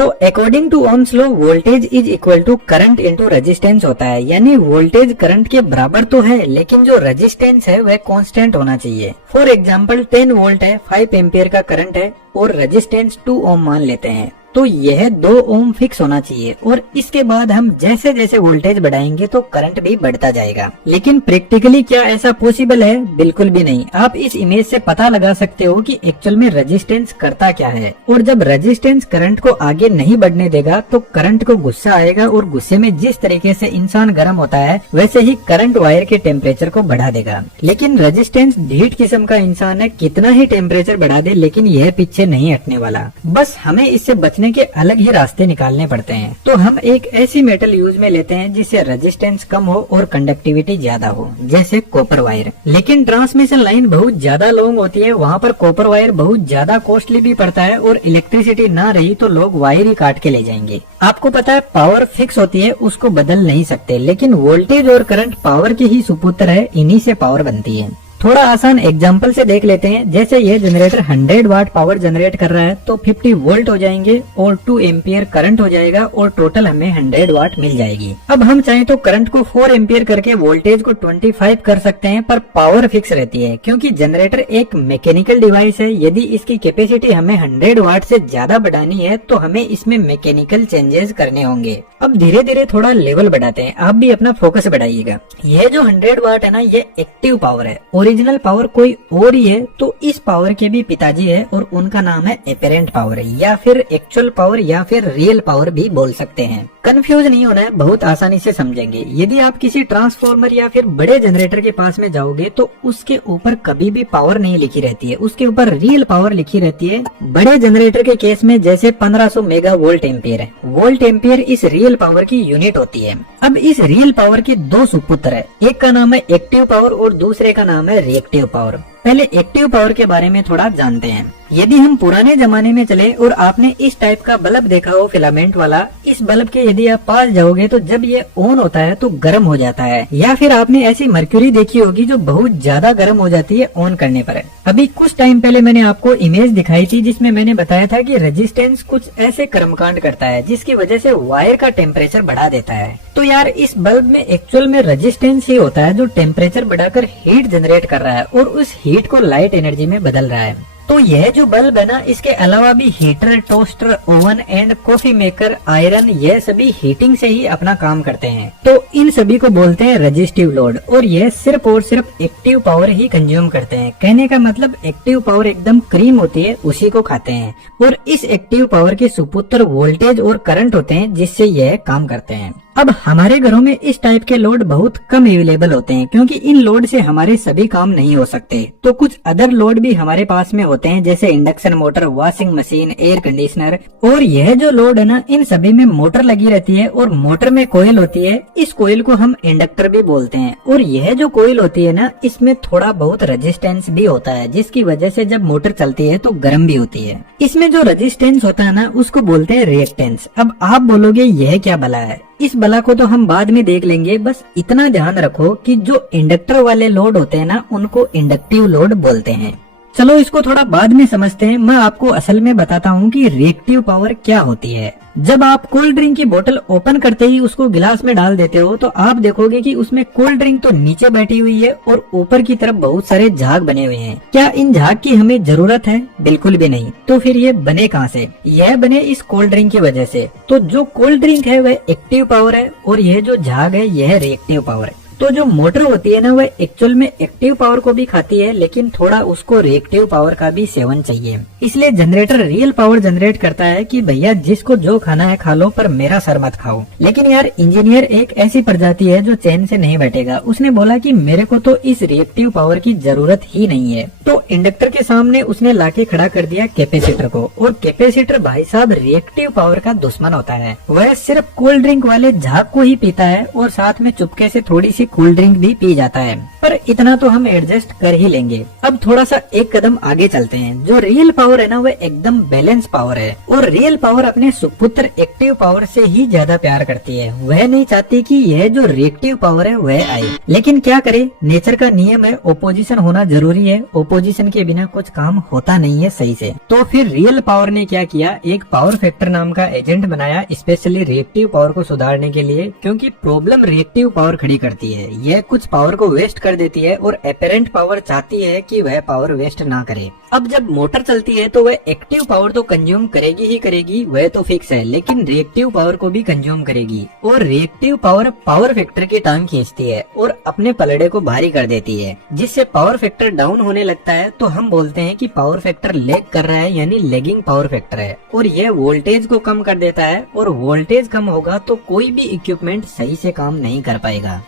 तो according to Ohm's law voltage is equal to current into resistance होता है, यानी वोल्टेज करंट के बराबर तो है लेकिन जो रेजिस्टेंस है वह कांस्टेंट होना चाहिए। फॉर एग्जांपल 10 वोल्ट है, 5 एम्पियर का करंट है और रेजिस्टेंस 2 ओम मान लेते हैं, तो यह 2 ओम फिक्स होना चाहिए और इसके बाद हम जैसे जैसे वोल्टेज बढ़ाएंगे तो करंट भी बढ़ता जाएगा। लेकिन प्रैक्टिकली क्या ऐसा पॉसिबल है? बिल्कुल भी नहीं। आप इस इमेज से पता लगा सकते हो कि एक्चुअल में रेजिस्टेंस करता क्या है, और जब रेजिस्टेंस करंट को आगे नहीं बढ़ने देगा तो करंट को गुस्सा आएगा और गुस्से में जिस तरीके से इंसान गर्म होता है वैसे ही करंट वायर के टेम्परेचर को बढ़ा देगा। लेकिन रेजिस्टेंस ढीठ किस्म का इंसान है, कितना ही टेम्परेचर बढ़ा दे लेकिन यह पीछे नहीं हटने वाला। बस हमें इससे बचने के अलग ही रास्ते निकालने पड़ते हैं। तो हम एक ऐसी मेटल यूज में लेते हैं जिससे रेजिस्टेंस कम हो और कंडक्टिविटी ज्यादा हो, जैसे कॉपर वायर। लेकिन ट्रांसमिशन लाइन बहुत ज्यादा लॉन्ग होती है, वहाँ पर कॉपर वायर बहुत ज्यादा कॉस्टली भी पड़ता है और इलेक्ट्रिसिटी ना रही तो लोग वायर ही काट के ले जाएंगे। आपको पता है पावर फिक्स होती है, उसको बदल नहीं सकते, लेकिन वोल्टेज और करंट पावर के ही सुपुत्र है, इन्हीं से पावर बनती है। थोड़ा आसान एग्जांपल से देख लेते हैं। जैसे ये जनरेटर 100 वाट पावर जनरेट कर रहा है तो 50 वोल्ट हो जाएंगे और 2 एम्पियर करंट हो जाएगा और टोटल हमें 100 वाट मिल जाएगी। अब हम चाहें तो करंट को 4 एम्पियर करके वोल्टेज को 25 कर सकते हैं, पर पावर फिक्स रहती है क्योंकि जनरेटर एक मैकेनिकल डिवाइस है। यदि इसकी कैपेसिटी हमें 100 वाट से ज्यादा बढ़ानी है तो हमें इसमें मैकेनिकल चेंजेस करने होंगे। अब धीरे धीरे थोड़ा लेवल बढ़ाते हैं, आप भी अपना फोकस बढ़ाइएगा। यह जो 100 वाट है ना, ये एक्टिव पावर है, ओरिजिनल पावर कोई और ही है। तो इस पावर के भी पिताजी है और उनका नाम है एपरेंट पावर, या फिर एक्चुअल पावर या फिर रियल पावर भी बोल सकते हैं। कंफ्यूज नहीं होना है, बहुत आसानी से समझेंगे। यदि आप किसी ट्रांसफॉर्मर या फिर बड़े जनरेटर के पास में जाओगे तो उसके ऊपर कभी भी पावर नहीं लिखी रहती है, उसके ऊपर रियल पावर लिखी रहती है। बड़े जनरेटर के केस में जैसे 1500 मेगा वोल्ट एम्पियर है, वोल्ट एम्पियर इस रियल पावर की यूनिट होती है। अब इस रियल पावर के 2 सुपुत्र है, एक का नाम है एक्टिव पावर और दूसरे का नाम है रिएक्टिव पावर। पहले एक्टिव पावर के बारे में थोड़ा जानते हैं। यदि हम पुराने जमाने में चले और आपने इस टाइप का बल्ब देखा हो फिलामेंट वाला, इस बल्ब के यदि आप पास जाओगे तो जब ये ऑन होता है तो गर्म हो जाता है। या फिर आपने ऐसी मर्क्यूरी देखी होगी जो बहुत ज्यादा गर्म हो जाती है ऑन करने पर। अभी कुछ टाइम पहले मैंने आपको इमेज दिखाई थी जिसमें मैंने बताया था कि रेजिस्टेंस कुछ ऐसे कर्मकांड करता है जिसकी वजह से वायर का टेम्परेचर बढ़ा देता है। तो यार इस बल्ब में एक्चुअल में रेजिस्टेंस ही होता है जो टेम्परेचर बढ़ाकर हीट जनरेट कर रहा है और उस हीट को लाइट एनर्जी में बदल रहा है। तो यह जो बल्ब है ना, इसके अलावा भी heater, toaster, oven and coffee maker, iron, यह सभी हीटिंग से ही अपना काम करते हैं। तो इन सभी को बोलते हैं रेजिस्टिव लोड, और यह सिर्फ और सिर्फ एक्टिव पावर ही कंज्यूम करते हैं। कहने का मतलब एक्टिव पावर एकदम क्रीम होती है, उसी को खाते हैं। और इस एक्टिव पावर के सुपुत्र वोल्टेज और करंट होते हैं जिससे यह काम करते हैं। अब हमारे घरों में इस टाइप के लोड बहुत कम अवेलेबल होते हैं क्योंकि इन लोड से हमारे सभी काम नहीं हो सकते। तो कुछ अदर लोड भी हमारे पास में होते हैं जैसे induction motor, washing machine, air conditioner. और यह जो लोड है ना, इन सभी में मोटर लगी रहती है और मोटर में कोयल होती है। इस कोयल को हम इंडक्टर भी बोलते हैं। और यह जो कोयल होती है ना, इसमें थोड़ा बहुत रेजिस्टेंस भी होता है जिसकी वजह से जब मोटर चलती है तो गर्म भी होती है। इसमें जो रेजिस्टेंस होता है ना, उसको बोलते हैं रिएक्टेंस। अब आप बोलोगे यह क्या भला है? इस बला को तो हम बाद में देख लेंगे, बस इतना ध्यान रखो कि जो इंडक्टर वाले लोड होते हैं ना, उनको इंडक्टिव लोड बोलते हैं। चलो इसको थोड़ा बाद में समझते हैं। मैं आपको असल में बताता हूँ कि रिएक्टिव पावर क्या होती है। जब आप कोल्ड ड्रिंक की बोतल ओपन करते ही उसको गिलास में डाल देते हो तो आप देखोगे कि उसमें कोल्ड ड्रिंक तो नीचे बैठी हुई है और ऊपर की तरफ बहुत सारे झाग बने हुए हैं। क्या इन झाग की हमें जरूरत है? बिल्कुल भी नहीं। तो फिर ये बने कहाँ से? यह बने इस कोल्ड ड्रिंक की वजह से। तो जो कोल्ड ड्रिंक है वह एक्टिव पावर है और यह जो झाग है यह रिएक्टिव पावर है। तो जो मोटर होती है ना, वह एक्चुअल में एक्टिव पावर को भी खाती है लेकिन थोड़ा उसको रिएक्टिव पावर का भी सेवन चाहिए। इसलिए जनरेटर रियल पावर जनरेट करता है कि भैया जिसको जो खाना है खा लो पर मेरा सर मत खाओ। लेकिन यार इंजीनियर एक ऐसी प्रजाति है जो चैन से नहीं बैठेगा। उसने बोला कि मेरे को तो इस रिएक्टिव पावर की जरूरत ही नहीं है। तो इंडक्टर के सामने उसने लाके खड़ा कर दिया कैपेसिटर को। और कैपेसिटर भाई साहब रिएक्टिव पावर का दुश्मन होता है। वह सिर्फ कोल्ड ड्रिंक वाले झाग को ही पीता है और साथ में चुपके से थोड़ी सी कोल्ड ड्रिंक भी पी जाता है, पर इतना तो हम एडजस्ट कर ही लेंगे। अब थोड़ा सा एक कदम आगे चलते हैं। जो रियल पावर पावर है ना वह एकदम बैलेंस पावर है और रियल पावर अपने सुपुत्र एक्टिव पावर से ही ज्यादा प्यार करती है। वह नहीं चाहती कि यह जो रिएक्टिव पावर है वह आए, लेकिन क्या करे, नेचर का नियम है, ओपोजिशन होना जरूरी है, ओपोजिशन के बिना कुछ काम होता नहीं है सही से। तो फिर रियल पावर ने क्या किया, एक पावर फैक्टर नाम का एजेंट बनाया स्पेशली रिएक्टिव पावर को सुधारने के लिए, क्योंकि प्रॉब्लम रिएक्टिव पावर खड़ी करती है। यह कुछ पावर को वेस्ट कर देती है और अपेरेंट पावर चाहती है कि वह पावर वेस्ट ना करे। अब जब मोटर चलती है तो वह एक्टिव पावर तो कंज्यूम करेगी ही करेगी, वह तो फिक्स है, लेकिन रिएक्टिव पावर को भी कंज्यूम करेगी और रिएक्टिव पावर पावर फैक्टर की टांग खींचती है और अपने पलड़े को भारी कर देती है, जिससे पावर फैक्टर डाउन होने लगता है। तो हम बोलते हैं कि पावर फैक्टर लैग कर रहा है, यानी लैगिंग पावर फैक्टर है, और यह वोल्टेज को कम कर देता है, और वोल्टेज कम होगा तो कोई भी इक्विपमेंट सही से काम नहीं कर पाएगा।